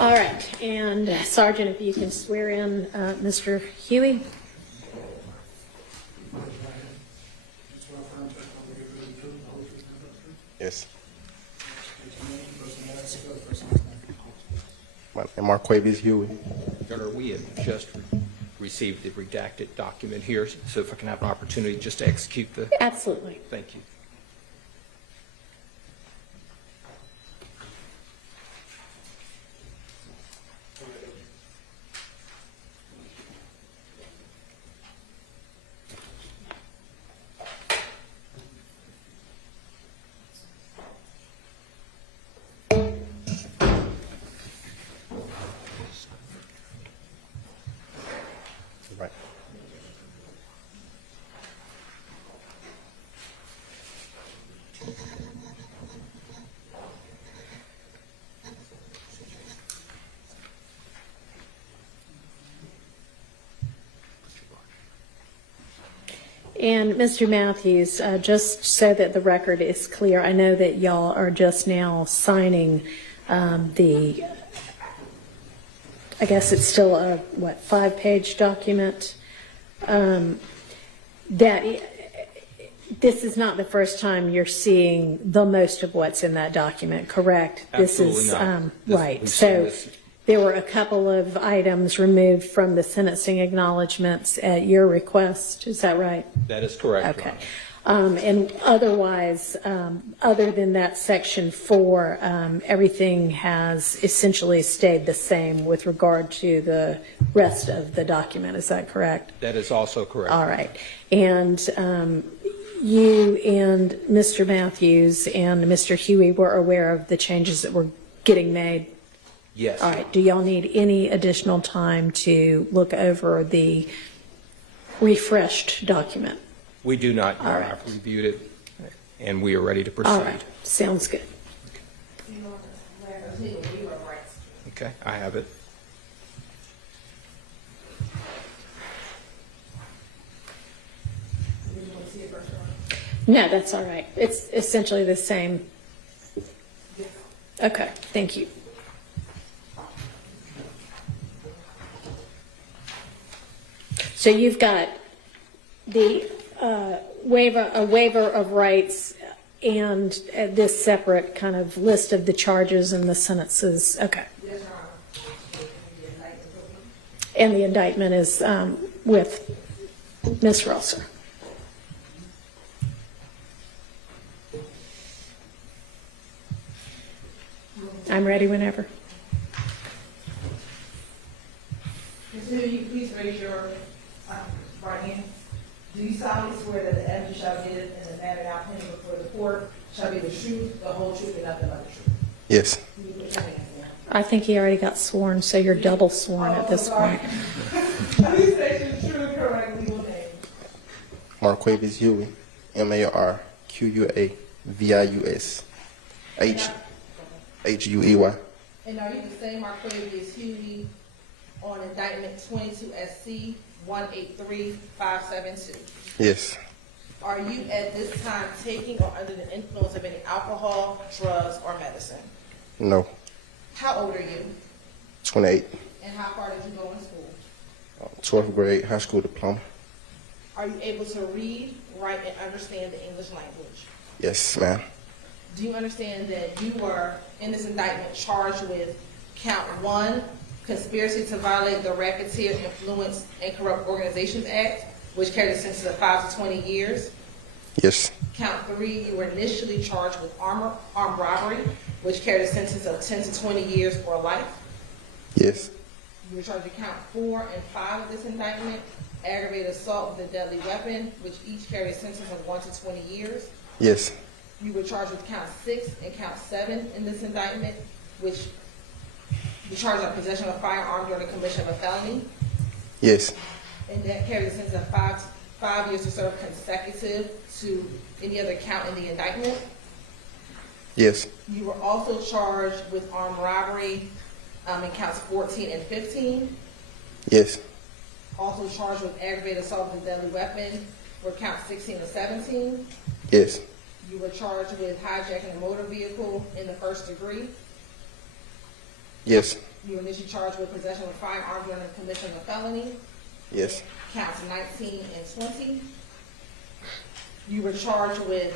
All right, and Sergeant, if you can swear in Mr. Huey. Yes. My name is Marquavious Huey. Governor, we have just received the redacted document here, so if I can have an opportunity just to execute the... Absolutely. Thank you. Right. And Mr. Matthews, just so that the record is clear, I know that y'all are just now signing the, I guess it's still a, 5-page document? That this is not the first time you're seeing the most of what's in that document, correct? Absolutely this is, not. Right. We've seen So this. there were a couple of items removed from the sentencing acknowledgments at your request. Is that right? That is correct, Your Okay. Honor. And otherwise, other than that section 4, everything has essentially stayed the same with regard to the rest of the document. Is that correct? That is also correct. All right. And you and Mr. Matthews and Mr. Huey were aware of the changes that were getting made? Yes. All right. Do y'all need any additional time to look over the refreshed document? We do not, Your All Honor. right. I've reviewed it, and we are ready to proceed. All right. Sounds good. Okay, I have it. No, that's all right. It's essentially the same. Okay, thank you. So you've got the a waiver of rights and this separate kind of list of the charges and the sentences. Okay. And the indictment is with Ms. Rosser. I'm ready whenever. Ms. Huey, please raise your right hand. Do you solemnly swear that the evidence you shall give in the matter now pending before the court shall be the truth, the whole truth, and nothing but the truth? Yes. Can you put your hands down? I think he already got sworn, so you're double sworn at this point. Please state your true and correct legal name. Marquavious Huey. Marquavious. Huey. And are you the same Marquavious Huey on indictment 22 SC 183572? Yes. Are you at this time taking or under the influence of any alcohol, drugs, or medicine? No. How old are you? 28. And how far did you go in school? 12th grade high school diploma. Are you able to read, write, and understand the English language? Yes, ma'am. Do you understand that you were, in this indictment, charged with count 1, conspiracy to violate the Racketeer Influence and Corrupt Organizations Act, which carried a sentence of 5 to 20 years? Yes. Count 3, you were initially charged with armed robbery, which carried a sentence of 10 to 20 years or life. Yes. You were charged with count 4 and 5 of this indictment, aggravated assault with a deadly weapon, which each carried a sentence of 1 to 20 years. Yes. You were charged with count 6 and count 7 in this indictment, which you charged on possession of a firearm during the commission of a felony, Yes. and that carried a sentence of 5 years to serve consecutive to any other count in the indictment. Yes. You were also charged with armed robbery in counts 14 and 15. Yes. Also charged with aggravated assault with a deadly weapon for counts 16 and 17. Yes. You were charged with hijacking a motor vehicle in the first degree. Yes. You were initially charged with possession of a firearm during the commission of a felony, Yes. counts 19 and 20. You were charged with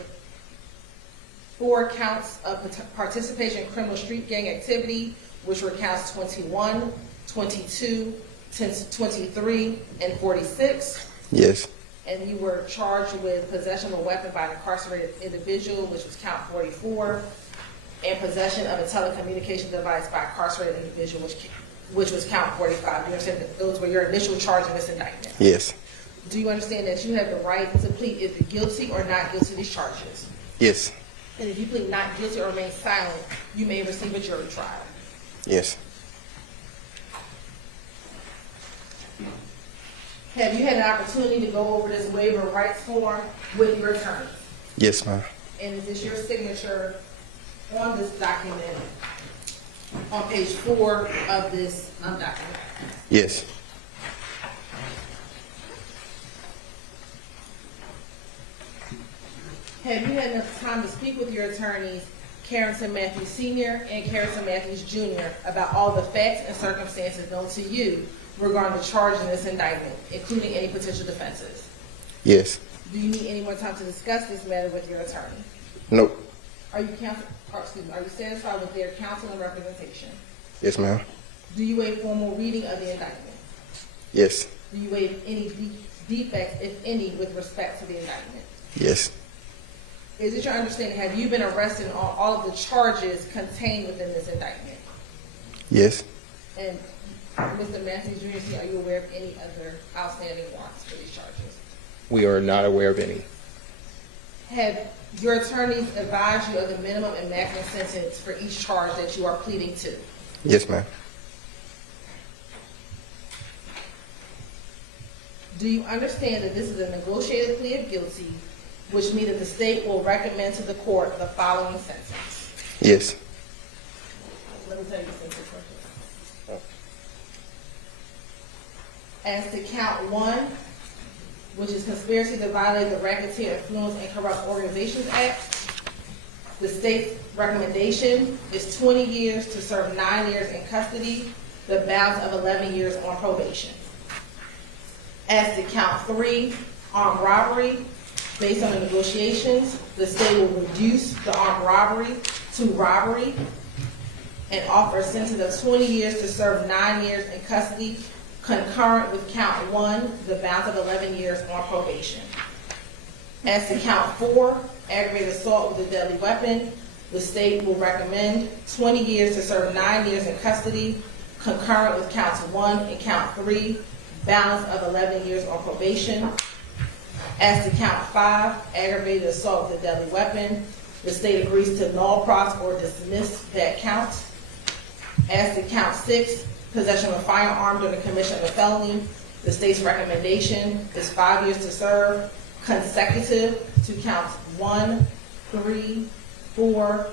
4 counts of participation in criminal street gang activity, which were counts 21, 22, 23, and 46. Yes. And you were charged with possession of a weapon by an incarcerated individual, which was count 44, and possession of a telecommunication device by an incarcerated individual, which was count 45. You understand that those were your initial charge in this indictment? Yes. Do you understand that you have the right to plead either guilty or not guilty to these charges? Yes. And if you plead not guilty or remain silent, you may receive a jury trial. Yes. Have you had an opportunity to go over this waiver of rights form with your attorney? Yes, ma'am. And is this your signature on this document on page 4 of this document? Yes. Have you had enough time to speak with your attorneys, Carrington Matthews Sr. and Carrington Matthews Jr., about all the facts and circumstances known to you regarding the charge in this indictment, including any potential defenses? Yes. Do you need any more time to discuss this matter with your attorney? Nope. Are you satisfied with their counsel and representation? Yes, ma'am. Do you waive formal reading of the indictment? Yes. Do you waive any defects, if any, with respect to the indictment? Yes. Is it your understanding, have you been arrested on all of the charges contained within this indictment? Yes. And Mr. Matthews Jr., are you aware of any other outstanding warrants for these charges? We are not aware of any. Have your attorneys advised you of the minimum and maximum sentence for each charge that you are pleading to? Yes, ma'am. Do you understand that this is a negotiated plea of guilty, which means that the state will recommend to the court the following sentence? Yes. Let me tell you the sentence first. As to count 1, which is conspiracy to violate the Racketeer Influence and Corrupt Organizations Act, the state's recommendation is 20 years to serve 9 years in custody, the balance of 11 years on probation. As to count 3, armed robbery, based on the negotiations, the state will reduce the armed robbery to robbery and offer a sentence of 20 years to serve 9 years in custody, concurrent with count 1, the balance of 11 years on probation. As to count 4, aggravated assault with a deadly weapon, the state will recommend 20 years to serve 9 years in custody, concurrent with counts 1 and count 3, balance of 11 years on probation. As to count 5, aggravated assault with a deadly weapon, the state agrees to null pros or dismiss that count. As to count 6, possession of a firearm during the commission of a felony, the state's recommendation is 5 years to serve, consecutive to counts 1, 3, 4,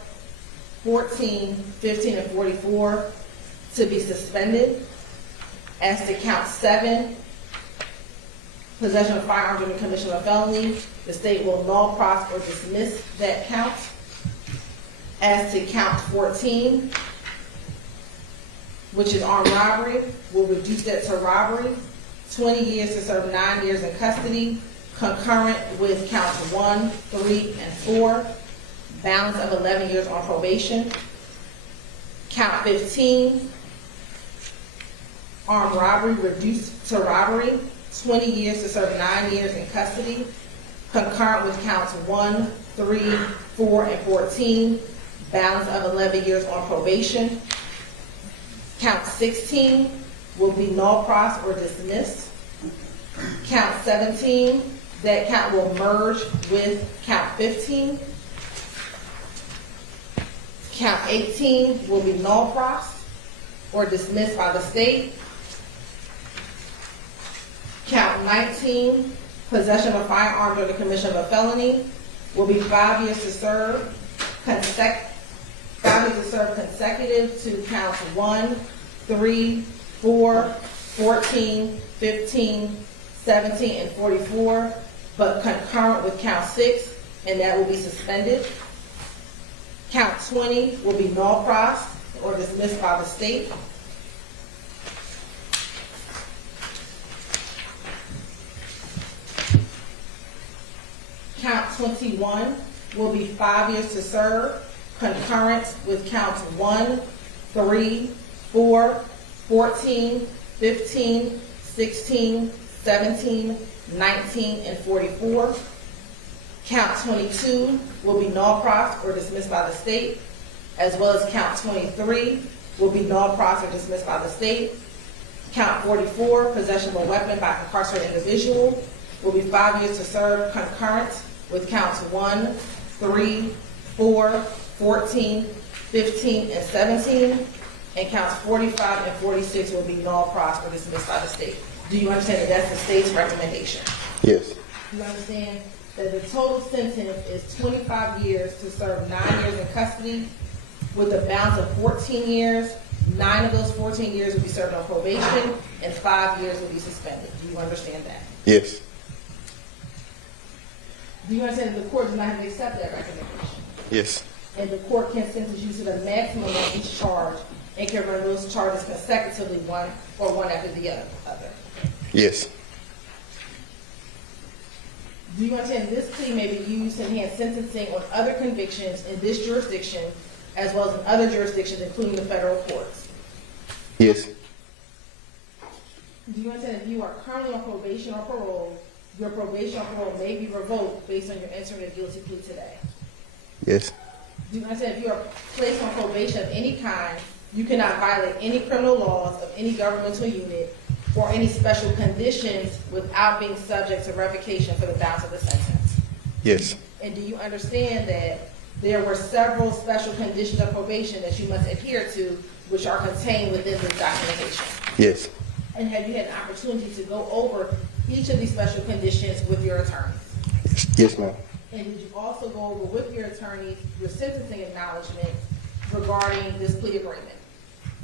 14, 15, and 44 to be suspended. As to count 7, possession of a firearm during the commission of a felony, the state will null pros or dismiss that count. As to count 14, which is armed robbery, will reduce that to robbery, 20 years to serve 9 years in custody, concurrent with counts 1, 3, and 4, balance of 11 years on probation. Count 15, armed robbery, reduced to robbery, 20 years to serve 9 years in custody, concurrent with counts 1, 3, 4, and 14, balance of 11 years on probation. Count 16 will be null pros or dismissed. Count 17, that count will merge with count 15. Count 18 will be null pros or dismissed by the state. Count 19, possession of a firearm during the commission of a felony, will be 5 years to serve, consecutive to counts 1, 3, 4, 14, 15, 17, and 44, but concurrent with count 6, and that will be suspended. Count 20 will be null pros or dismissed by the state. Count 21 will be 5 years to serve, concurrent with counts 1, 3, 4, 14, 15, 16, 17, 19, and 44. Count 22 will be null pros or dismissed by the state, as well as count 23 will be null pros or dismissed by the state. Count 44, possession of a weapon by an incarcerated individual, will be 5 years to serve, concurrent with counts 1, 3, 4, 14, 15, and 17. And counts 45 and 46 will be null pros or dismissed by the state. Do you understand that that's the state's recommendation? Yes. Do you understand that the total sentence is 25 years to serve 9 years in custody with a balance of 14 years? 9 of those 14 years will be served on probation and 5 years will be suspended. Do you understand that? Yes. Do you understand that the court does not have to accept that recommendation? Yes. And the court can sentence you to the maximum of each charge and can run those charges consecutively, one after the other. Yes. Do you understand this plea may be used to enhance sentencing on other convictions in this jurisdiction as well as in other jurisdictions, including the federal courts? Yes. Do you understand if you are currently on probation or parole, your probation or parole may be revoked based on your entering a guilty plea today? Yes. Do you understand if you are placed on probation of any kind, you cannot violate any criminal laws of any governmental unit or any special conditions without being subject to revocation for the balance of the sentence? Yes. And do you understand that there were several special conditions of probation that you must adhere to, which are contained within this documentation? Yes. And have you had an opportunity to go over each of these special conditions with your attorneys? Yes, ma'am. And did you also go over with your attorneys your sentencing acknowledgement regarding this plea agreement?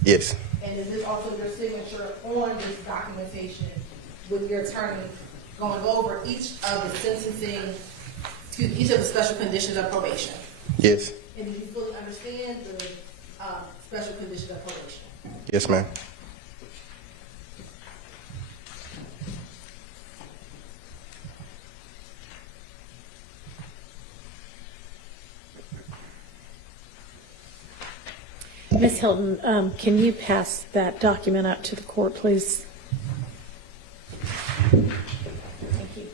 Yes. And is this also your signature on this documentation with your attorney going over each of the special conditions of probation? Yes. And did you fully understand the special conditions of probation? Yes, ma'am. Ms. Hilton, can you pass that document up to the court, please? Thank you.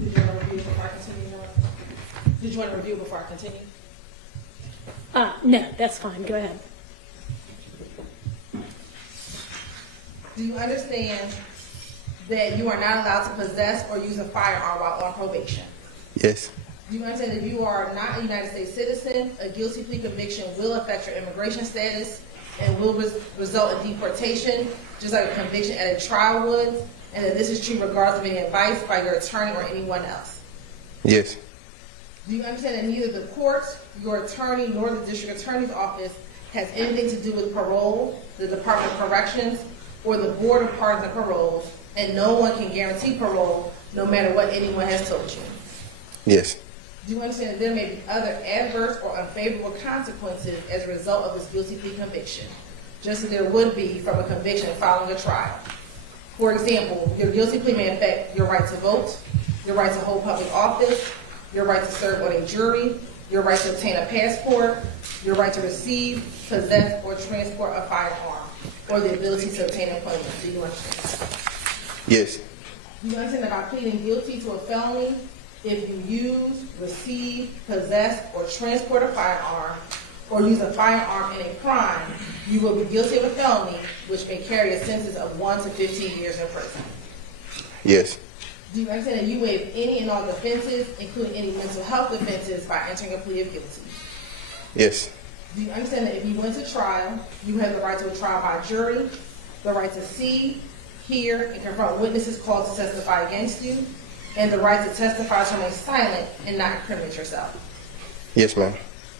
Did you want to review before I continue? Did you want to review before I continue? No, that's fine. Go ahead. Do you understand that you are not allowed to possess or use a firearm while on probation? Yes. Do you understand that if you are not a United States citizen, a guilty plea conviction will affect your immigration status and will result in deportation, just like a conviction at a trial would, and that this is true regardless of any advice by your attorney or anyone else? Yes. Do you understand that neither the court, your attorney, nor the district attorney's office has anything to do with parole, the Department of Corrections, or the Board of Pardons and Paroles, and no one can guarantee parole no matter what anyone has told you? Yes. Do you understand that there may be other adverse or unfavorable consequences as a result of this guilty plea conviction, just as there would be from a conviction following a trial? For example, your guilty plea may affect your right to vote, your right to hold public office, your right to serve on a jury, your right to obtain a passport, your right to receive, possess, or transport a firearm, or the ability to obtain employment. Do you understand? Yes. Do you understand that by pleading guilty to a felony, if you use, receive, possess, or transport a firearm, or use a firearm in a crime, you will be guilty of a felony, which may carry a sentence of 1 to 15 years in prison? Yes. Do you understand that you waive any and all defenses, including any mental health defenses, by entering a plea of guilty? Yes. Do you understand that if you went to trial, you have the right to a trial by jury, the right to see, hear, and confront witnesses called to testify against you, and the right to testify to remain silent and not incriminate yourself? Yes, ma'am.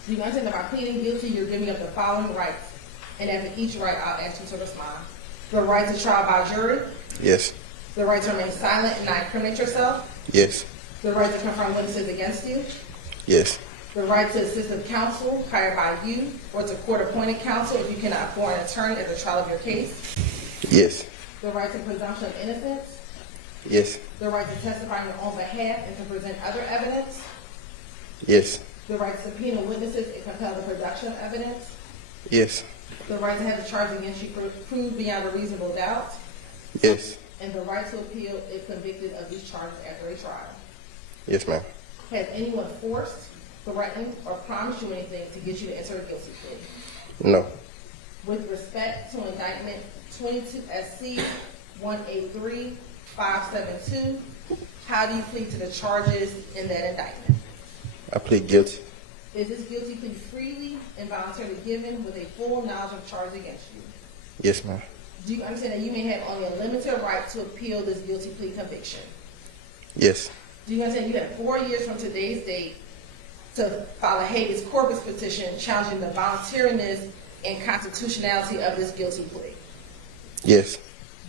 Do you understand that by pleading guilty, you're giving up the following rights? And after each right, I'll ask you to respond. The right to trial by jury, Yes. the right to remain silent and not incriminate yourself, Yes. the right to confront witnesses against you, Yes. the right to assistant counsel hired by you or to court-appointed counsel if you cannot afford an attorney at the trial of your case, Yes. the right to presumption of innocence, Yes. The right to testify on your own behalf and to present other evidence. Yes. The right to subpoena witnesses and compel the production of evidence. Yes. The right to have the charge against you proved beyond a reasonable doubt. Yes. And the right to appeal if convicted of these charges after a trial. Yes, ma'am. Has anyone forced, threatened, or promised you anything to get you to enter a guilty plea? No. With respect to indictment 22 SC 183572, how do you plead to the charges in that indictment? I plead guilty. Is this guilty plea freely and voluntarily given with a full knowledge of charges against you? Yes, ma'am. Do you understand that you may have only a limited right to appeal this guilty plea conviction? Yes. Do you understand you have 4 years from today's date to file a habeas corpus petition challenging the voluntariness and constitutionality of this guilty plea? Yes.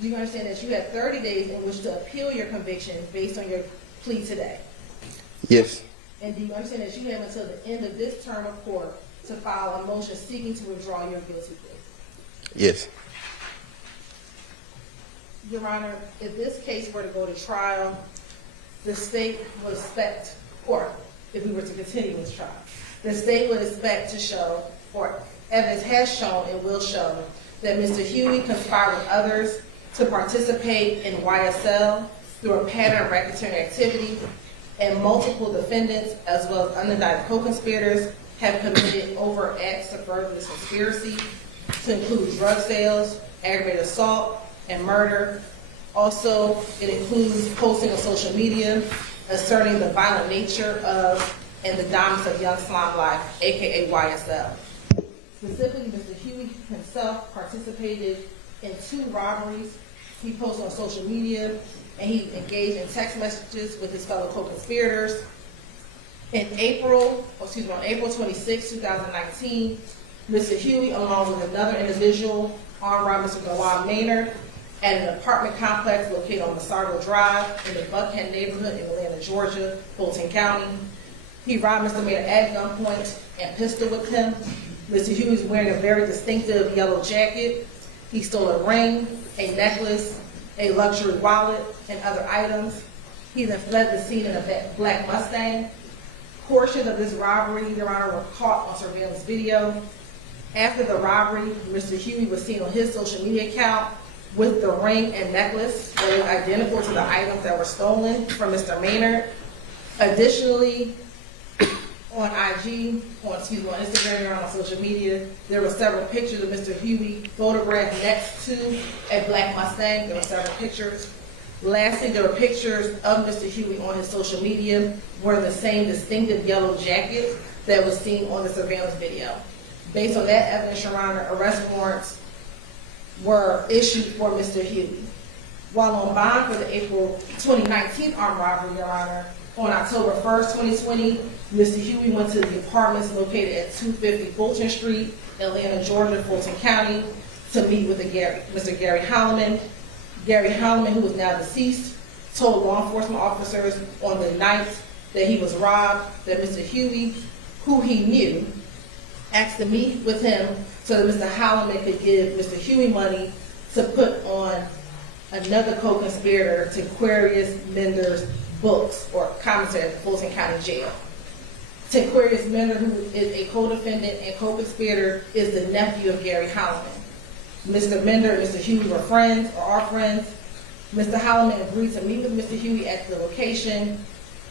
Do you understand that you have 30 days in which to appeal your conviction based on your plea today? Yes. And do you understand that you have until the end of this term of court to file a motion seeking to withdraw your guilty plea? Yes. Your Honor, if this case were to go to trial, the state would expect, or if we were to continue this trial, the state would expect to show, or evidence has shown and will show, that Mr. Huey conspired with others to participate in YSL through a pattern of racketeering activity, and multiple defendants, as well as unindicted co-conspirators, have committed overt acts to further this conspiracy, to include drug sales, aggravated assault, and murder. Also, it includes posting on social media, asserting the violent nature of and the dominance of young slime life, aka YSL. Specifically, Mr. Huey himself participated in 2 robberies. He posted on social media, and he engaged in text messages with his fellow co-conspirators. On April 26, 2019, Mr. Huey, along with another individual, armed robber Mr. Gawad Maynard, at an apartment complex located on Masargo Drive in the Buckhead neighborhood in Atlanta, Georgia, Fulton County. He robbed Mr. Maynard at gunpoint and pistol whipped him. Mr. Huey was wearing a very distinctive yellow jacket. He stole a ring, a necklace, a luxury wallet, and other items. He then fled the scene in a black Mustang. Portions of this robbery, Your Honor, were caught on surveillance video. After the robbery, Mr. Huey was seen on his social media account with the ring and necklace that was identical to the items that were stolen from Mr. Maynard. Additionally, on IG, on Instagram, or on social media, there were several pictures of Mr. Huey photographed next to a black Mustang. There were several pictures. Lastly, there were pictures of Mr. Huey on his social media wearing the same distinctive yellow jacket that was seen on the surveillance video. Based on that evidence, Your Honor, arrest warrants were issued for Mr. Huey. While on bond for the April 2019 armed robbery, Your Honor, on October 1st, 2020, Mr. Huey went to the apartments located at 250 Fulton Street, Atlanta, Georgia, Fulton County, to meet with Mr. Gary Holloman. Gary Holloman, who was now deceased, told law enforcement officers on the night that he was robbed that Mr. Huey, who he knew, asked to meet with him so that Mr. Holloman could give Mr. Huey money to put on another co-conspirator to Aquarius Mender's books or commentary at the Fulton County Jail. Aquarius Mender, who is a co-defendant and co-conspirator, is the nephew of Gary Holloman. Mr. Mender and Mr. Huey were friends or are friends. Mr. Holloman agreed to meet with Mr. Huey at the location.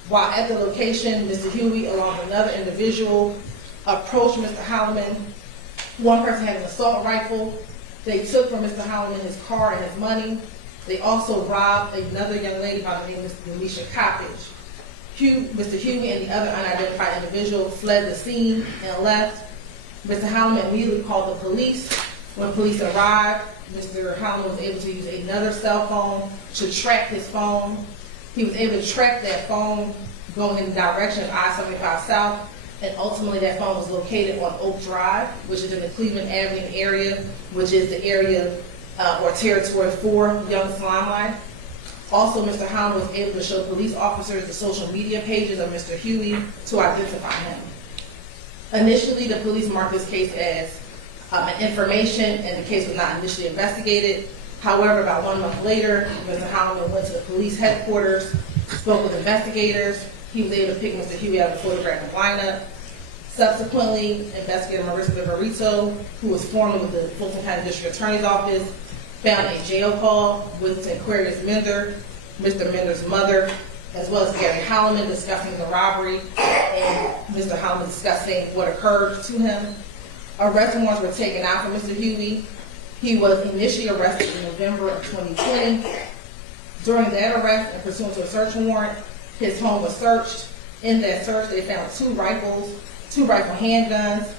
While at the location, Mr. Huey, along with another individual, approached Mr. Holloman. One person had an assault rifle. They took from Mr. Holloman his car and his money. They also robbed another young lady by the name of Denisha Coppage. Mr. Huey and the other unidentified individual fled the scene and left. Mr. Holloman immediately called the police. When police arrived, Mr. Holloman was able to use another cell phone to track his phone. He was able to track that phone going in the direction of I-75 South, and ultimately that phone was located on Oak Drive, which is in the Cleveland Avenue area, which is the area or territory for Young Slime Life. Also, Mr. Holloman was able to show police officers the social media pages of Mr. Huey to identify him. Initially, the police marked this case as an information, and the case was not initially investigated. However, about 1 month later, Mr. Holloman went to the police headquarters, spoke with investigators. He was able to pick Mr. Huey out of the photographic lineup. Subsequently, investigator Marissa Viverito, who was formerly with the Fulton County District Attorney's Office, found a jail call with Aquarius Mender, Mr. Mender's mother, as well as Gary Holloman discussing the robbery and Mr. Holloman discussing what occurred to him. Arrest warrants were taken out for Mr. Huey. He was initially arrested in November of 2020. During that arrest and pursuant to a search warrant, his home was searched. In that search, they found 2 rifles, 2 rifle handguns.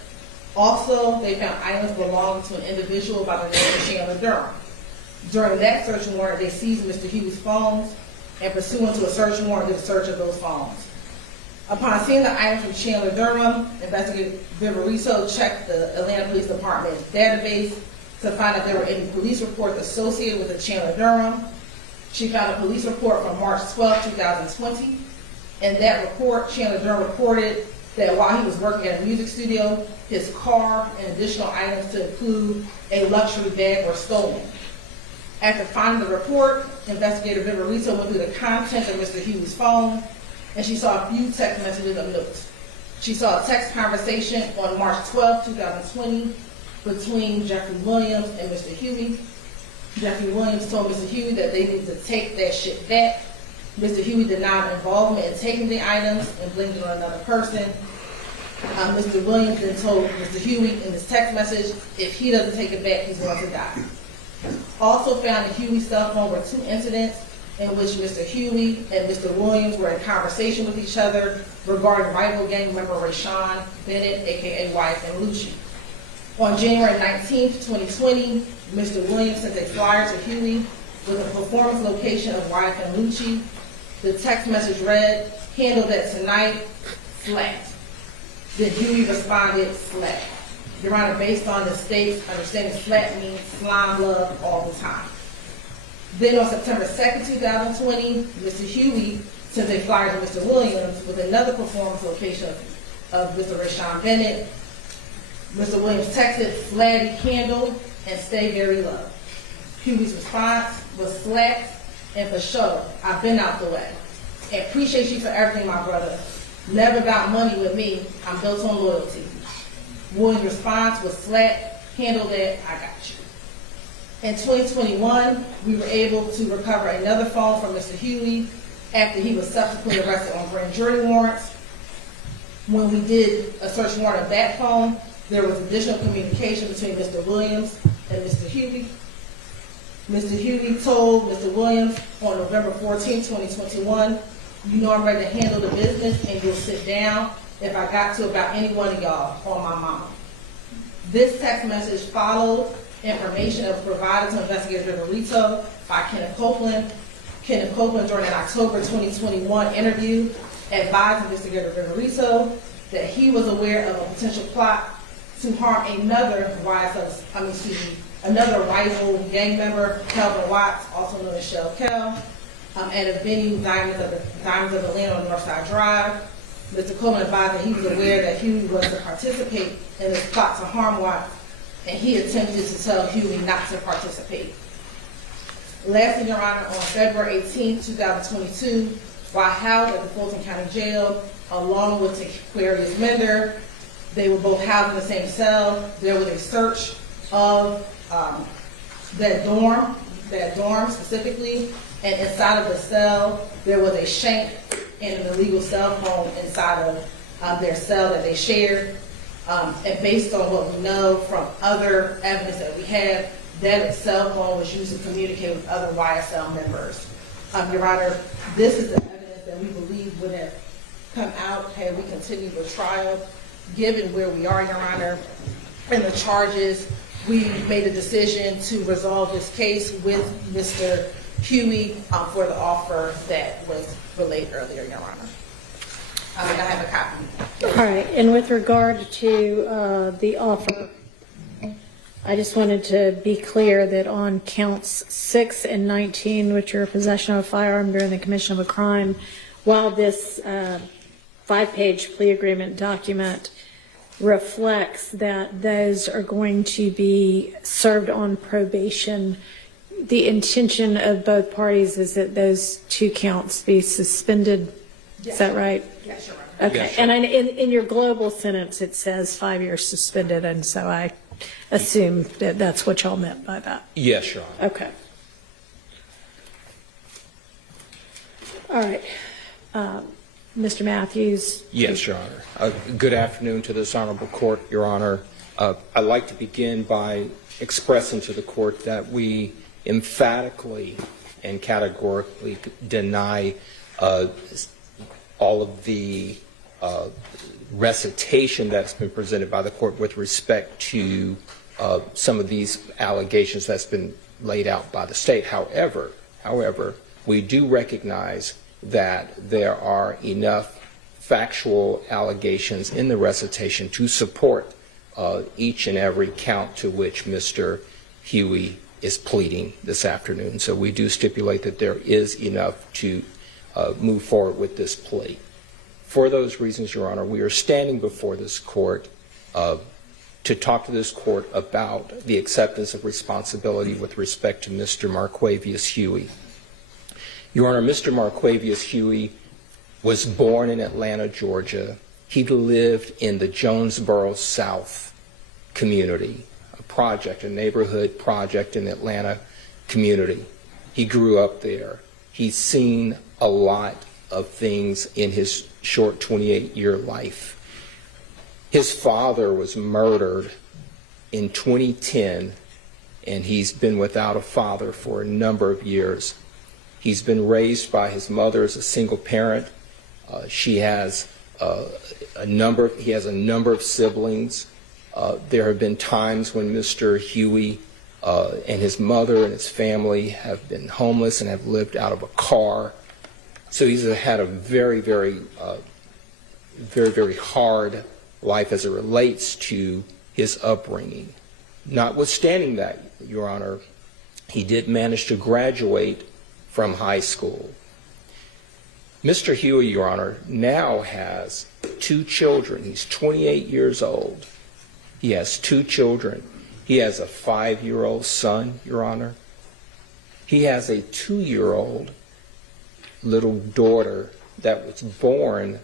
Also, they found items belonging to an individual by the name of Chandler Durham. During that search warrant, they seized Mr. Huey's phones and pursuant to a search warrant, did a search of those phones. Upon seeing the items from Chandler Durham, investigator Viverito checked the Atlanta Police Department database to find out if there were any police reports associated with the Chandler Durham. She found a police report from March 12, 2020. In that report, Chandler Durham reported that while he was working at a music studio, his car and additional items to include a luxury bag were stolen. After finding the report, investigator Viverito went through the contents of Mr. Huey's phone, and she saw a few text messages of note. She saw a text conversation on March 12, 2020 between Jeffrey Williams and Mr. Huey. Jeffrey Williams told Mr. Huey that they needed to take that shit back. Mr. Huey denied involvement in taking the items and blamed it on another person. Mr. Williams then told Mr. Huey in his text message, if he doesn't take it back, he's going to die. Also found in Huey's cell phone were 2 incidents in which Mr. Huey and Mr. Williams were in conversation with each other regarding rival gang member Rashawn Bennett, aka Wyatt and Lucci. On January 19, 2020, Mr. Williams sent a flyer to Huey with a performance location of Wyatt and Lucci. The text message read, handle that tonight, flat. Then Huey responded, flat. Your Honor, based on the state's understanding, flat means slime love all the time. Then on September 2nd, 2020, Mr. Huey sent a flyer to Mr. Williams with another performance location of Mr. Rashawn Bennett. Mr. Williams texted, flatty candle and stay very low. Huey's response was flat and for sure, I've been out the way. And appreciate you for everything, my brother. Never about money with me, I'm built on loyalty. Williams' response was flat, handle that, I got you. In 2021, we were able to recover another phone from Mr. Huey after he was subsequently arrested on grand jury warrants. When we did a search warrant of that phone, there was additional communication between Mr. Williams and Mr. Huey. Mr. Huey told Mr. Williams on November 14, 2021, you know I'm ready to handle the business and you'll sit down if I got to about any one of y'all on my mama. This text message followed information that was provided to investigator Viverito by Kenneth Copeland. Kenneth Copeland, during an October 2021 interview, advised investigator Viverito that he was aware of a potential plot to harm another rival gang member, Kelvin Watts, also known as Shell Kel, at a venue, Diamonds of Atlanta on Northside Drive. Mr. Coleman advised that he was aware that Huey was to participate in this plot to harm Watts, and he attempted to tell Huey not to participate. Lastly, Your Honor, on February 18, 2022, while housed at the Fulton County Jail, along with Aquarius Mender, they were both housed in the same cell. There was a search of that dorm specifically, and inside of the cell, there was a shank and an illegal cell phone inside of their cell that they shared. And based on what we know from other evidence that we have, that cell phone was used to communicate with other YSL members. Your Honor, this is the evidence that we believe would have come out had we continued the trial. Given where we are, Your Honor, and the charges, we made a decision to resolve this case with Mr. Huey for the offer that was relayed earlier, Your Honor. I have a copy. All right, and with regard to the offer, I just wanted to be clear that on counts 6 and 19, which are possession of a firearm during the commission of a crime, while this 5-page plea agreement document reflects that those are going to be served on probation, the intention of both parties is that those 2 counts be suspended? Is that right? Yes, Your Honor. Okay, Yes, sure. and in your global sentence, it says 5 years suspended, and so I assume that that's what y'all meant by that. Yes, Your Honor. Okay. All right. Mr. Matthews? Yes, Your Honor. Good afternoon to this honorable court, Your Honor. I'd like to begin by expressing to the court that we emphatically and categorically deny all of the recitation that's been presented by the court with respect to some of these allegations that's been laid out by the state. However, we do recognize that there are enough factual allegations in the recitation to support each and every count to which Mr. Huey is pleading this afternoon. So we do stipulate that there is enough to move forward with this plea. For those reasons, Your Honor, we are standing before this court to talk to this court about the acceptance of responsibility with respect to Mr. Marquavious Huey. Your Honor, Mr. Marquavious Huey was born in Atlanta, Georgia. He lived in the Jonesboro South community, a neighborhood project in the Atlanta community. He grew up there. He's seen a lot of things in his short 28-year life. His father was murdered in 2010, and he's been without a father for a number of years. He's been raised by his mother as a single parent. He has a number of siblings. There have been times when Mr. Huey and his mother and his family have been homeless and have lived out of a car. So he's had a very, very hard life as it relates to his upbringing. Notwithstanding that, Your Honor, he did manage to graduate from high school. Mr. Huey, Your Honor, now has 2 children. He's 28 years old. He has 2 children. He has a 5-year-old son, Your Honor. He has a 2-year-old little daughter that was born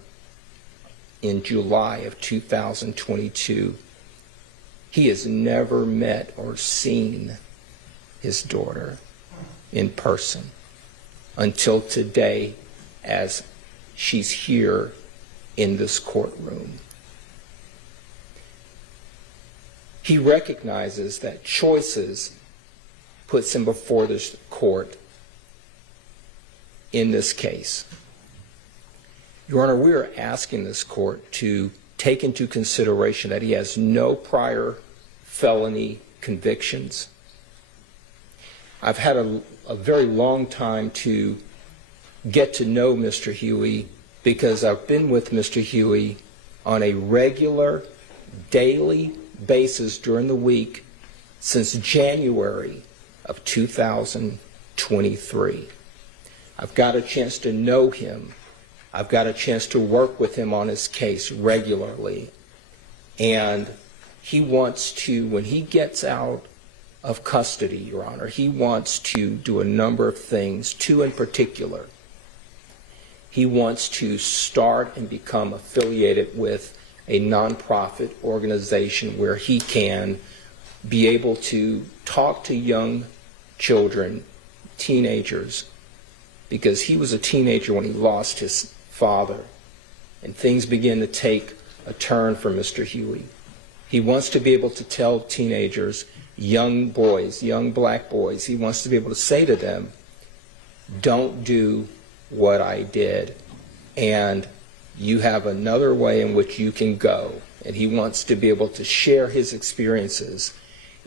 in July of 2022. He has never met or seen his daughter in person until today, as she's here in this courtroom. He recognizes that choices puts him before this court in this case. Your Honor, we are asking this court to take into consideration that he has no prior felony convictions. I've had a very long time to get to know Mr. Huey because I've been with Mr. Huey on a regular, daily basis during the week since January of 2023. I've got a chance to know him. I've got a chance to work with him on his case regularly. And he wants to, when he gets out of custody, Your Honor, he wants to do a number of things, 2 in particular. He wants to start and become affiliated with a nonprofit organization where he can be able to talk to young children, teenagers, because he was a teenager when he lost his father, and things began to take a turn for Mr. Huey. He wants to be able to tell teenagers, young boys, young black boys, he wants to be able to say to them, don't do what I did, and you have another way in which you can go. And he wants to be able to share his experiences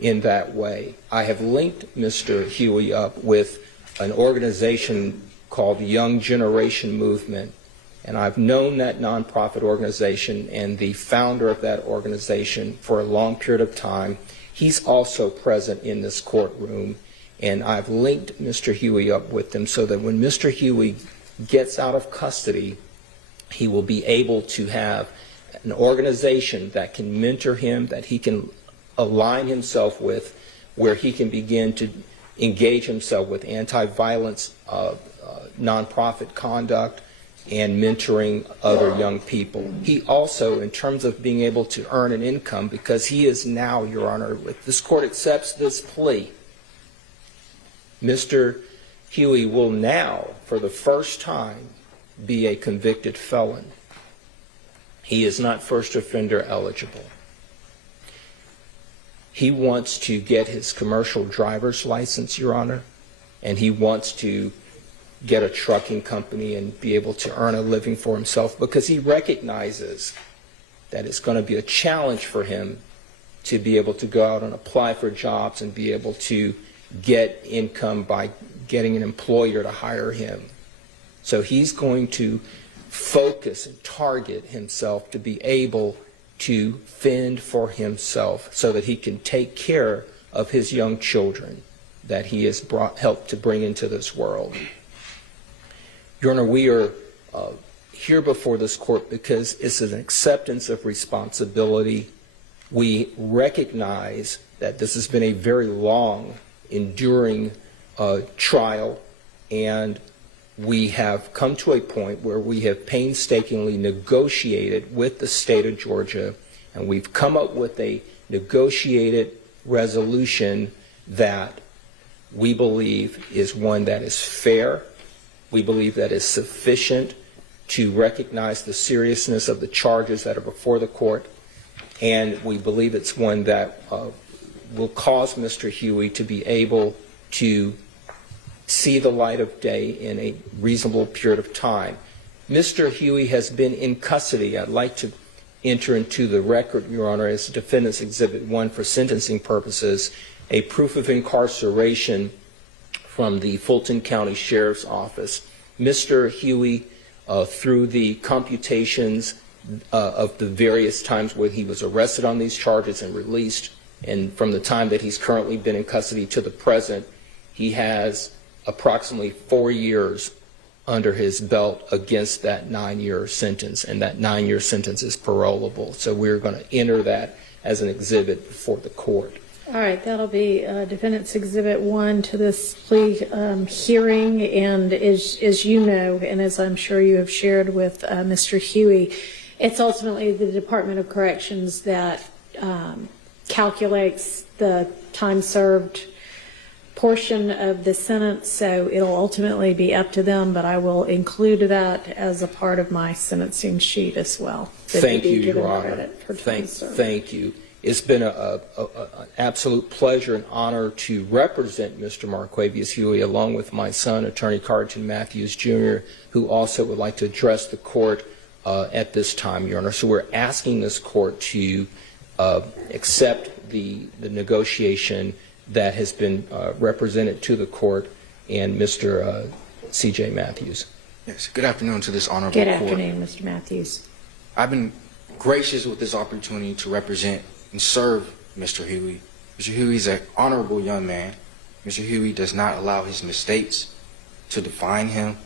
in that way. I have linked Mr. Huey up with an organization called Young Generation Movement, and I've known that nonprofit organization and the founder of that organization for a long period of time. He's also present in this courtroom, and I've linked Mr. Huey up with them so that when Mr. Huey gets out of custody, he will be able to have an organization that can mentor him, that he can align himself with, where he can begin to engage himself with anti-violence nonprofit conduct and mentoring other young people. He also, in terms of being able to earn an income, because he is now, Your Honor, if this court accepts this plea, Mr. Huey will now, for the first time, be a convicted felon. He is not first offender eligible. He wants to get his commercial driver's license, Your Honor, and he wants to get a trucking company and be able to earn a living for himself, because he recognizes that it's going to be a challenge for him to be able to go out and apply for jobs and be able to get income by getting an employer to hire him. So he's going to focus and target himself to be able to fend for himself so that he can take care of his young children that he has helped to bring into this world. Your Honor, we are here before this court because it's an acceptance of responsibility. We recognize that this has been a very long, enduring trial, and we have come to a point where we have painstakingly negotiated with the state of Georgia, and we've come up with a negotiated resolution that we believe is one that is fair. We believe that is sufficient to recognize the seriousness of the charges that are before the court, and we believe it's one that will cause Mr. Huey to be able to see the light of day in a reasonable period of time. Mr. Huey has been in custody. I'd like to enter into the record, Your Honor, as Defendant's Exhibit 1 for sentencing purposes, a proof of incarceration from the Fulton County Sheriff's Office. Mr. Huey, through the computations of the various times where he was arrested on these charges and released, and from the time that he's currently been in custody to the present, he has approximately 4 years under his belt against that 9-year sentence, and that 9-year sentence is parolable. So we're going to enter that as an exhibit before the court. All right, that'll be Defendant's Exhibit 1 to this plea hearing, and as you know, and as I'm sure you have shared with Mr. Huey, it's ultimately the Department of Corrections that calculates the time served portion of the sentence, so it'll ultimately be up to them, but I will include that as a part of my sentencing sheet as well. Thank you, Your Honor. Thank you. It's been an absolute pleasure and honor to represent Mr. Marquavious Huey along with my son, Attorney Carlton Matthews, Jr., who also would like to address the court at this time, Your Honor. So we're asking this court to accept the negotiation that has been represented to the court, and Mr. C.J. Matthews. Yes, good afternoon to this honorable court. Good afternoon, Mr. Matthews. I've been gracious with this opportunity to represent and serve Mr. Huey. Mr. Huey is an honorable young man. Mr. Huey does not allow his mistakes to define him,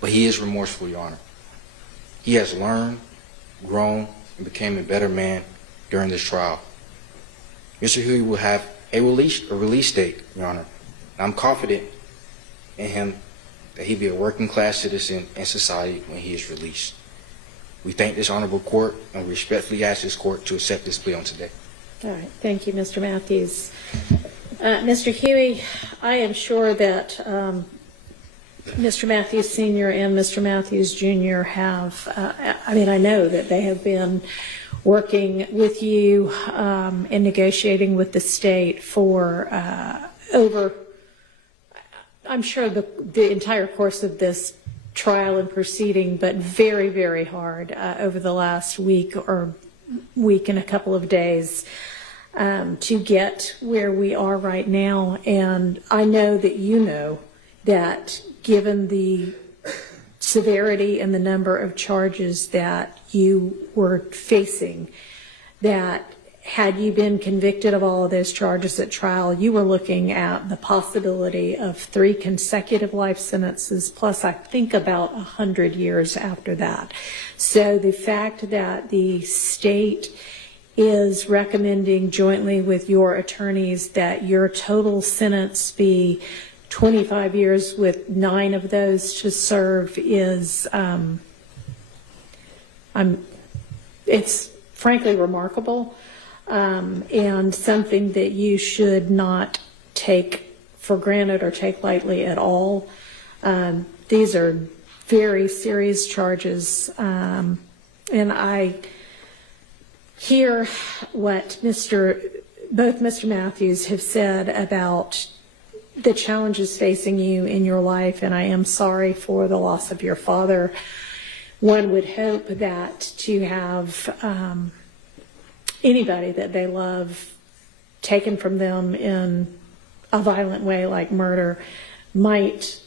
but he is remorseful, Your Honor. He has learned, grown, and became a better man during this trial. Mr. Huey will have a release date, Your Honor. I'm confident in him that he'll be a working class citizen in society when he is released. We thank this honorable court and respectfully ask this court to accept this plea on today. All right, thank you, Mr. Matthews. Mr. Huey, I am sure that Mr. Matthews Sr. and Mr. Matthews Jr. have, I know that they have been working with you and negotiating with the state for over, I'm sure, the entire course of this trial and proceeding, but very, very hard over the last week and a couple of days to get where we are right now. And I know that you know that given the severity and the number of charges that you were facing, that had you been convicted of all of those charges at trial, you were looking at the possibility of 3 consecutive life sentences, plus I think about 100 years after that. So the fact that the state is recommending jointly with your attorneys that your total sentence be 25 years with 9 of those to serve is, it's frankly remarkable, and something that you should not take for granted or take lightly at all. These are very serious charges, and I hear what both Mr. Matthews have said about the challenges facing you in your life, and I am sorry for the loss of your father. One would hope that to have anybody that they love taken from them in a violent way like murder might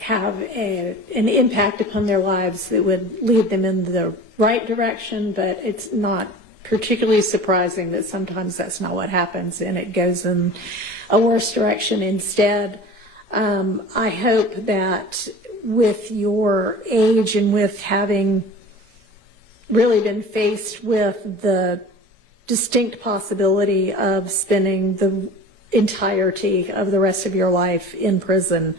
have an impact upon their lives that would lead them in the right direction, but it's not particularly surprising that sometimes that's not what happens and it goes in a worse direction instead. I hope that with your age and with having really been faced with the distinct possibility of spending the entirety of the rest of your life in prison,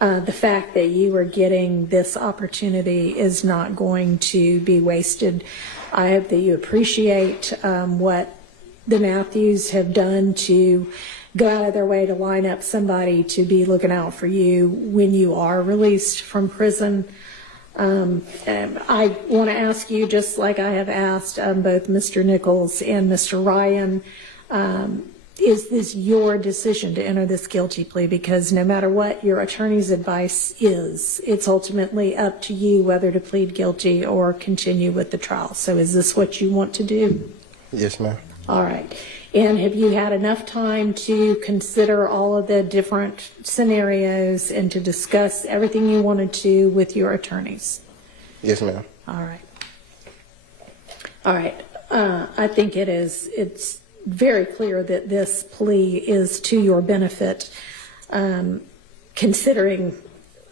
the fact that you are getting this opportunity is not going to be wasted. I hope that you appreciate what the Matthews have done to go out of their way to line up somebody to be looking out for you when you are released from prison. And I want to ask you, just like I have asked both Mr. Nichols and Mr. Ryan, is this your decision to enter this guilty plea? Because no matter what your attorney's advice is, it's ultimately up to you whether to plead guilty or continue with the trial. So is this what you want to do? Yes, ma'am. All right. And have you had enough time to consider all of the different scenarios and to discuss everything you wanted to with your attorneys? Yes, ma'am. All right. All right. I think it's very clear that this plea is to your benefit, considering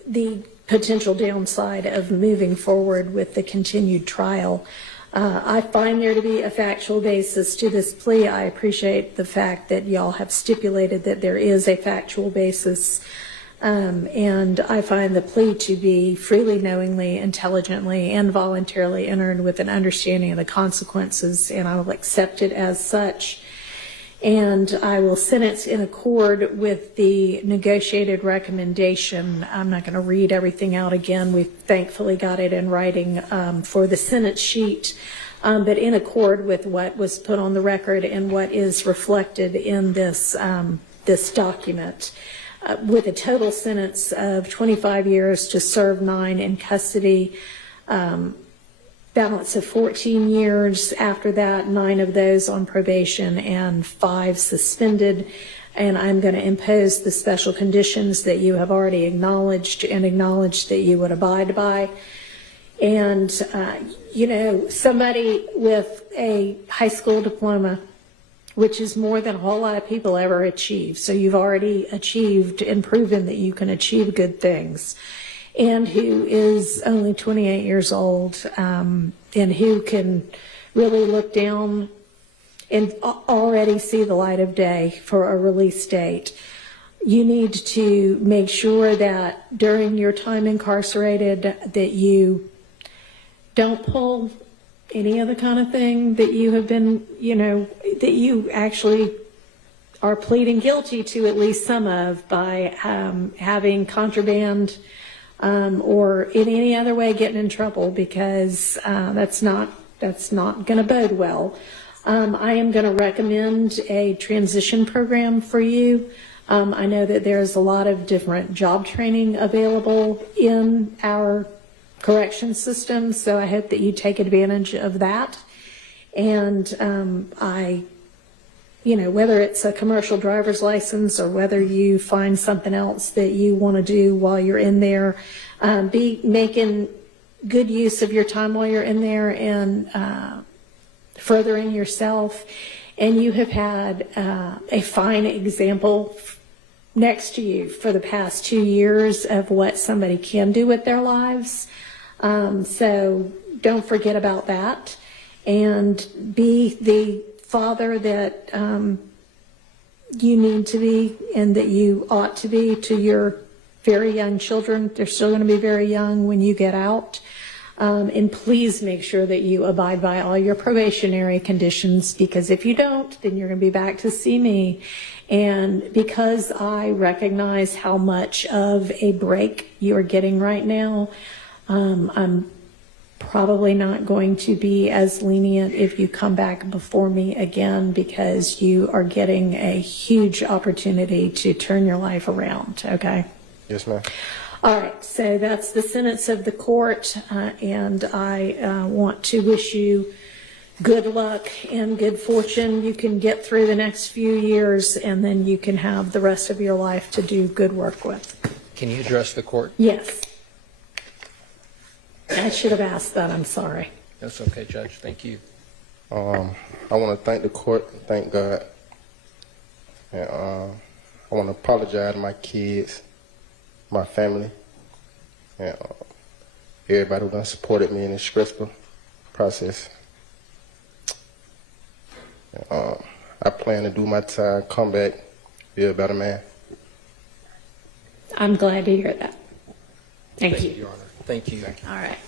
the potential downside of moving forward with the continued trial. I find there to be a factual basis to this plea. I appreciate the fact that y'all have stipulated that there is a factual basis, and I find the plea to be freely, knowingly, intelligently, and voluntarily entered with an understanding of the consequences, and I will accept it as such. And I will sentence in accord with the negotiated recommendation. I'm not going to read everything out again. We thankfully got it in writing for the sentence sheet, but in accord with what was put on the record and what is reflected in this document, with a total sentence of 25 years to serve 9 in custody, balance of 14 years after that, 9 of those on probation and 5 suspended. And I'm going to impose the special conditions that you have already acknowledged and acknowledged that you would abide by. And, somebody with a high school diploma, which is more than a whole lot of people ever achieve. So you've already achieved and proven that you can achieve good things. And who is only 28 years old, and who can really look down and already see the light of day for a release date. You need to make sure that during your time incarcerated that you don't pull any other kind of thing that you have been, that you actually are pleading guilty to at least some of by having contraband or in any other way getting in trouble, because that's not going to bode well. I am going to recommend a transition program for you. I know that there's a lot of different job training available in our correction system, so I hope that you take advantage of that. And whether it's a commercial driver's license or whether you find something else that you want to do while you're in there, be making good use of your time while you're in there and furthering yourself. And you have had a fine example next to you for the past 2 years of what somebody can do with their lives. So don't forget about that. and be the father that you need to be and that you ought to be to your very young children. They're still going to be very young when you get out. And please make sure that you abide by all your probationary conditions, because if you don't, then you're going to be back to see me. And because I recognize how much of a break you are getting right now, I'm probably not going to be as lenient if you come back before me again, because you are getting a huge opportunity to turn your life around, okay? Yes, ma'am. All right, so that's the sentence of the court, and I want to wish you good luck and good fortune. You can get through the next few years, and then you can have the rest of your life to do good work with. Can you address the court? Yes. I should have asked that, I'm sorry. That's okay, Judge. Thank you. I want to thank the court, thank God. And I want to apologize to my kids, my family, and everybody who done supported me in this stressful process. And, I plan to do my time, come back, be a better man. I'm glad to hear that. Thank you. Your Honor. Thank you. All right.